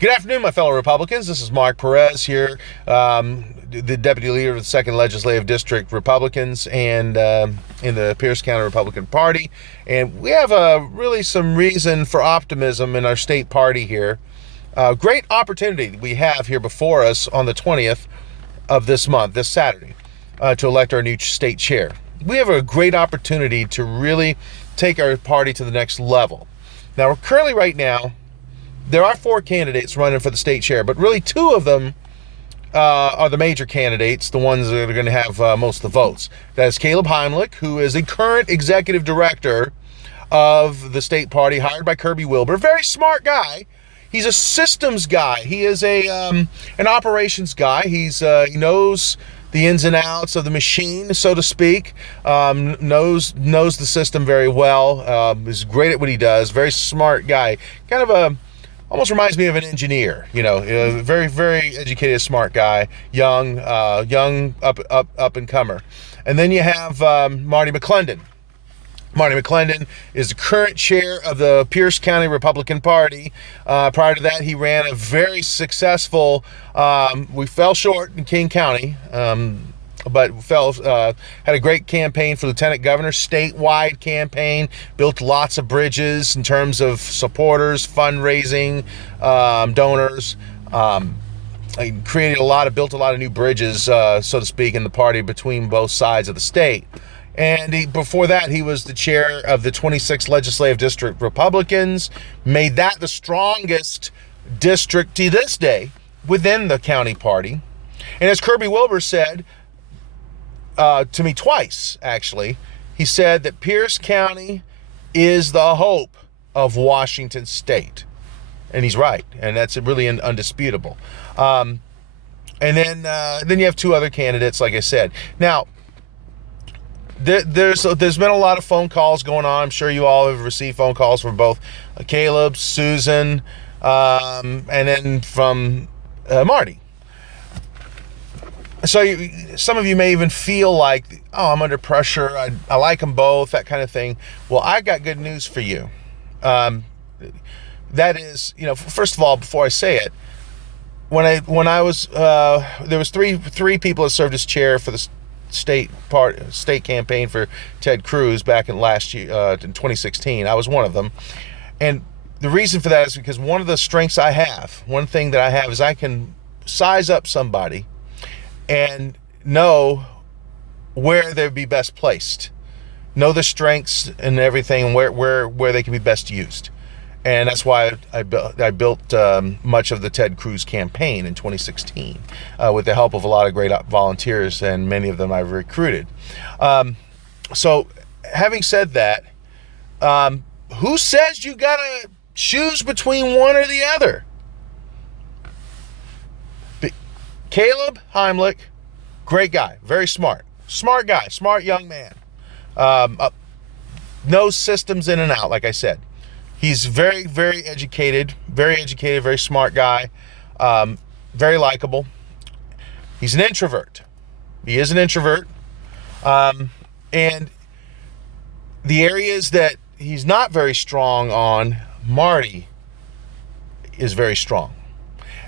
Good afternoon, my fellow Republicans. This is Mark Perez here, the Deputy Leader of the 2nd Legislative District Republicans and in the Pierce County Republican Party. And we have really some reason for optimism in our state party here. Great opportunity we have here before us on the 20th of this month, this Saturday, to elect our new state chair. We have a great opportunity to really take our party to the next level. Now, we're currently right now, there are 4 candidates running for the state chair, but really 2 of them are the major candidates, the ones that are going to have most of the votes. That is Caleb Heimlich, who is a current executive director of the state party, hired by Kirby Wilbur. Very smart guy. He's a systems guy. He is an operations guy. He knows the ins and outs of the machine, so to speak. Knows the system very well. Is great at what he does. Very smart guy. Kind of almost reminds me of an engineer. Very, very educated, smart guy. Young, up and comer. And then you have Marty McClendon. Marty McClendon is the current chair of the Pierce County Republican Party. Prior to that, he ran a very successful, we fell short in King County, but had a great campaign for lieutenant governor, statewide campaign, built lots of bridges in terms of supporters, fundraising, donors, built a lot of new bridges, so to speak, in the party between both sides of the state. And before that, he was the chair of the 26th Legislative District Republicans, made that the strongest district to this day within the county party. And as Kirby Wilbur said to me twice, actually, he said that Pierce County is the hope of Washington State. And he's right, and that's really undisputable. And then you have 2 other candidates, like I said. Now, there's been a lot of phone calls going on. I'm sure you all have received phone calls from both Caleb, Susan, and then from Marty. So some of you may even feel like, oh, I'm under pressure. I like them both, that kind of thing. Well, I got good news for you. That is, first of all, before I say it, when I was there was three people that served as chair for the state campaign for Ted Cruz back in last year, in 2016. I was one of them. And the reason for that is because one of the strengths I have, one thing that I have is I can size up somebody and know where they'd be best placed, know the strengths and everything, and where they can be best used. And that's why I built much of the Ted Cruz campaign in 2016 with the help of a lot of great volunteers, and many of them I've recruited. So having said that, who says you got to choose between one or the other? Caleb Heimlich, great guy, very smart guy, smart young man. Knows systems in and out, like I said. He's very, very educated, very smart guy, very likable. He's an introvert. He is an introvert. And the areas that he's not very strong on, Marty is very strong.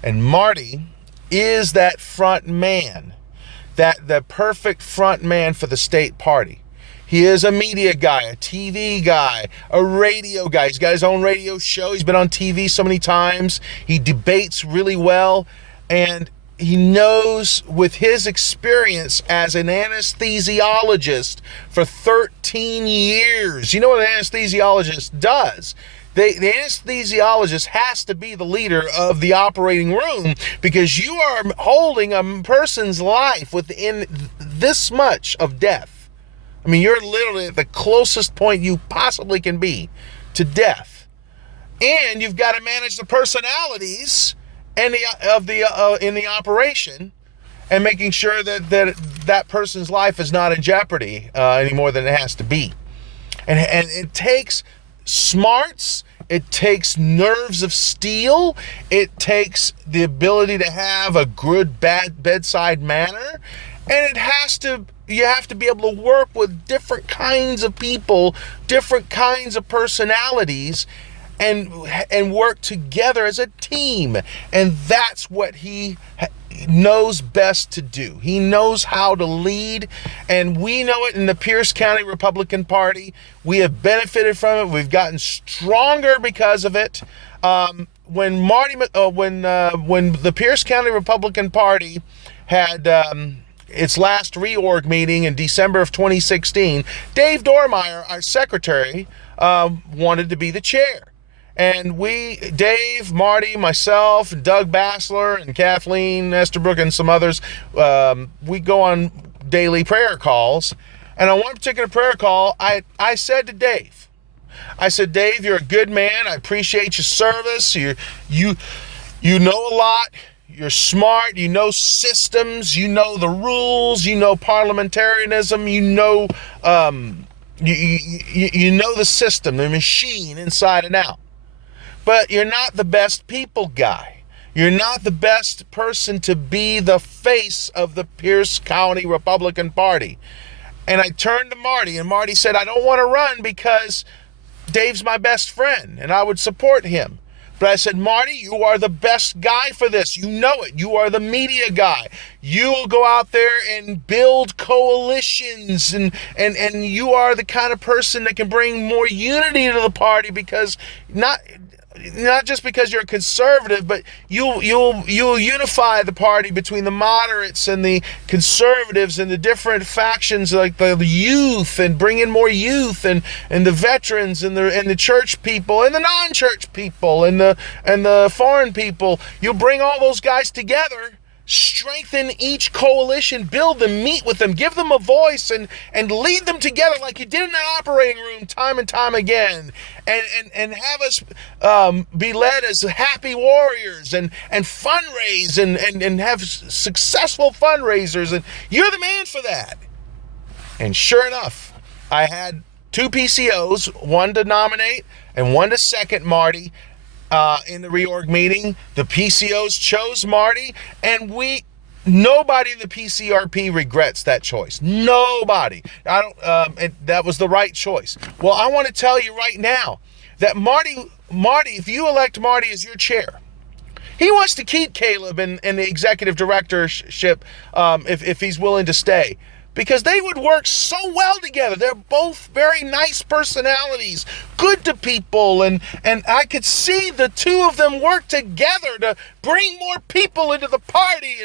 And Marty is that front man, the perfect front man for the state party. He is a media guy, a TV guy, a radio guy. He's got his own radio show. He's been on TV so many times. He debates really well. And he knows, with his experience as an anesthesiologist for 13 years, you know what an anesthesiologist does? The anesthesiologist has to be the leader of the operating room, because you are holding a person's life within this much of death. I mean, you're literally at the closest point you possibly can be to death. And you've got to manage the personalities and in the operation, and making sure that person's life is not in jeopardy any more than it has to be. And it takes smarts, it takes nerves of steel, it takes the ability to have a good bedside manner, and you have to be able to work with different kinds of people, different kinds of personalities, and work together as a team. And that's what he knows best to do. He knows how to lead, and we know it in the Pierce County Republican Party. We have benefited from it. We've gotten stronger because of it. When the Pierce County Republican Party had its last reorg meeting in December of 2016, Dave Dormeyer, our secretary, wanted to be the chair. And Dave, Marty, myself, Doug Bassler, and Kathleen Esterbrook, and some others, we go on daily prayer calls. And on one particular prayer call, I said to Dave, Dave, you're a good man. I appreciate your service. You know a lot. You're smart. You know systems. You know the rules. You know parliamentarianism. You know you know the system, the machine inside and out. But you're not the best people guy. You're not the best person to be the face of the Pierce County Republican Party. And I turned to Marty, and Marty said, I don't want to run because Dave's my best friend, and I would support him. But I said, Marty, you are the best guy for this. You know it. You are the media guy. You will go out there and build coalitions, and you are the kind of person that can bring more unity to the party, because not just because you're a conservative, but you'll unify the party between the moderates and the conservatives and the different factions, like the youth, and bring in more youth, and the veterans, and the church people, and the non-church people, and the foreign people. You'll bring all those guys together, strengthen each coalition, build them, meet with them, give them a voice, and lead them together like you did in that operating room time and time again, and have us be led as happy warriors, and fundraise, and have successful fundraisers, and you're the man for that. And sure enough, I had 2 PCOs, one to nominate and one to second Marty. In the reorg meeting, the PCOs chose Marty, and nobody in the PCRP regrets that choice. Nobody. That was the right choice. Well, I want to tell you right now that Marty, if you elect Marty as your chair, he wants to keep Caleb in the executive directorship if he's willing to stay, because they would work so well together. They're both very nice personalities, good to people, and I could see the two of them work together to bring more people into the party,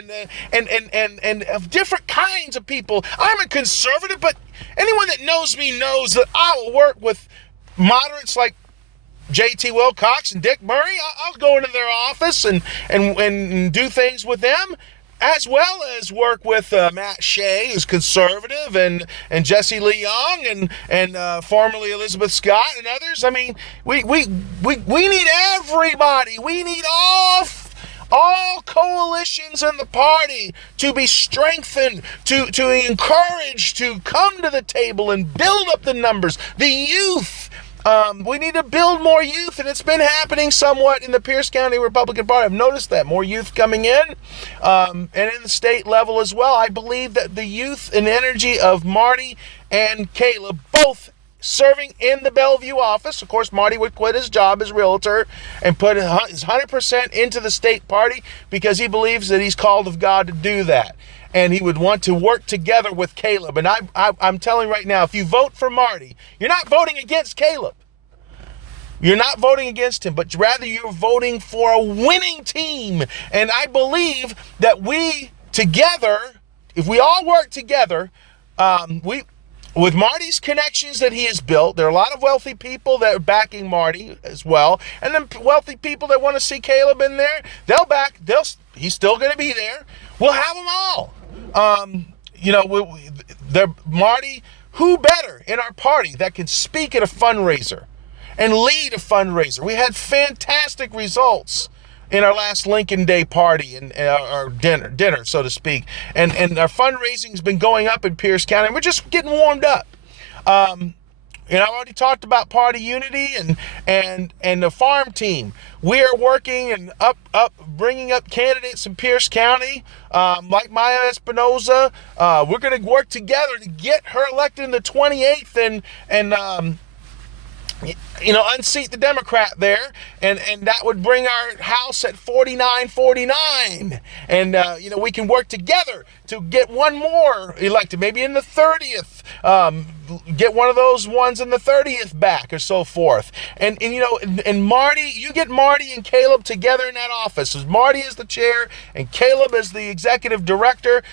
and of different kinds of people. I'm a conservative, but anyone that knows me knows that I will work with moderates like J.T. Wilcox and Dick Murray. I'll go into their office and do things with them, as well as work with Matt Shea, who's conservative, and Jesse Lee Young, and formerly Elizabeth Scott, and others. I mean, we need everybody. We need all coalitions in the party to be strengthened, to encourage, to come to the table and build up the numbers. The youth. We need to build more youth, and it's been happening somewhat in the Pierce County Republican Party. I've noticed that. More youth coming in, and in the state level as well. I believe that the youth and energy of Marty and Caleb, both serving in the Bellevue office. Of course, Marty would quit his job as realtor and put his 100% into the state party, because he believes that he's called of God to do that. And he would want to work together with Caleb. And I'm telling you right now, if you vote for Marty, you're not voting against Caleb. You're not voting against him, but rather you're voting for a winning team. And I believe that we together, if we all work together, with Marty's connections that he has built, there are a lot of wealthy people that are backing Marty as well. And then wealthy people that want to see Caleb in there, he's still going to be there. We'll have them all. Marty, who better in our party that can speak at a fundraiser and lead a fundraiser? We had fantastic results in our last Lincoln Day party and our dinner, so to speak. And our fundraising's been going up in Pierce County. We're just getting warmed up. I already talked about party unity and the farm team. We are working and bringing up candidates in Pierce County, like Maya Espinoza. We're going to work together to get her elected in the 28th, unseat the Democrat there, and that would bring our House at 49-49, and we can work together to get one more elected, maybe in the 30th, get one of those ones in the 30th back, or so forth, and Marty, you get Marty and Caleb together in that office, as Marty is the chair and Caleb is the executive director.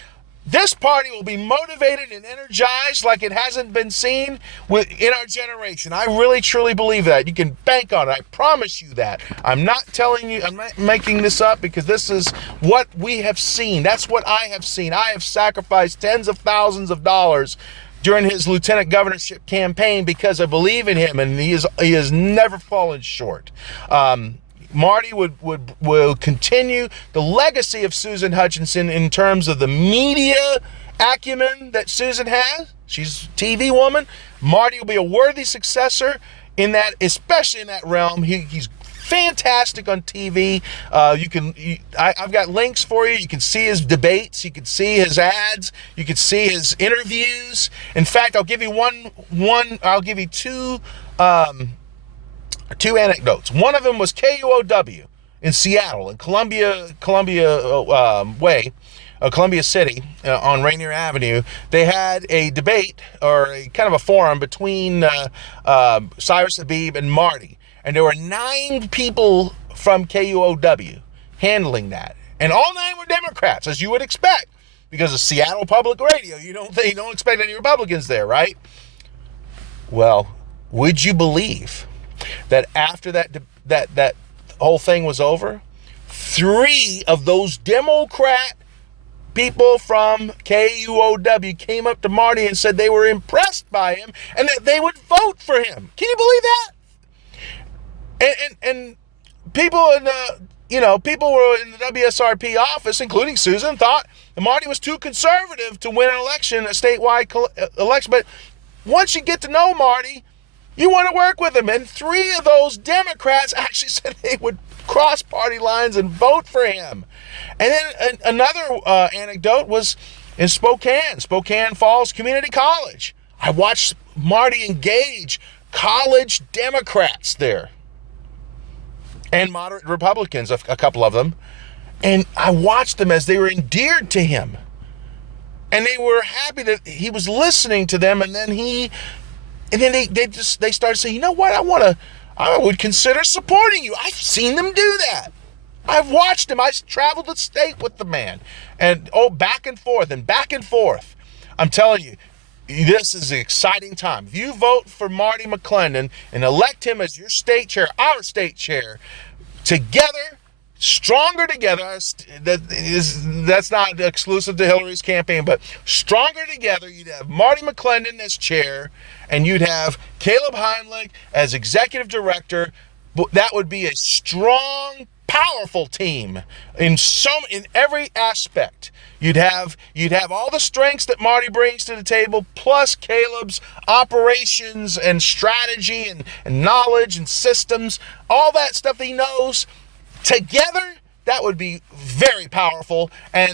This party will be motivated and energized like it hasn't been seen in our generation. I really, truly believe that. You can bank on it. I promise you that. I'm not making this up, because this is what we have seen. That's what I have seen. I have sacrificed tens of thousands of dollars during his lieutenant governorship campaign because I believe in him, and he has never fallen short. Marty will continue the legacy of Susan Hutchinson in terms of the media acumen that Susan has. She's a TV woman. Marty will be a worthy successor in that, especially in that realm. He's fantastic on TV. I've got links for you. You can see his debates. You can see his ads. You can see his interviews. In fact, I'll give you two anecdotes. One of them was KUOW in Seattle, in Columbia City, on Rainier Avenue. They had a debate, or a kind of a forum, between Cyrus Habib and Marty, and there were 9 people from KUOW handling that, and all 9 were Democrats, as you would expect, because of Seattle Public Radio. You don't expect any Republicans there, right? Well, would you believe that after that whole thing was over, 3 of those Democrat people from KUOW came up to Marty and said they were impressed by him and that they would vote for him. Can you believe that? And people people were in the WSRP office, including Susan, thought that Marty was too conservative to win an election, a statewide election. But once you get to know Marty, you want to work with him. And 3 of those Democrats actually said they would cross party lines and vote for him. And then another anecdote was in Spokane Falls Community College. I watched Marty engage college Democrats there, and moderate Republicans, a couple of them. And I watched them as they were endeared to him. And they were happy that he was listening to them. And then they started saying, you know what, I would consider supporting you. I've seen them do that. I've watched him. I traveled the state with the man. And back and forth. I'm telling you, this is an exciting time. If you vote for Marty McClendon and elect him as your state chair, our state chair, together, stronger together, that's not exclusive to Hillary's campaign, but stronger together, you'd have Marty McClendon as chair, and you'd have Caleb Heinlich as executive director. That would be a strong, powerful team in every aspect. You'd have all the strengths that Marty brings to the table, plus Caleb's operations and strategy and knowledge and systems, all that stuff he knows. Together, that would be very powerful. And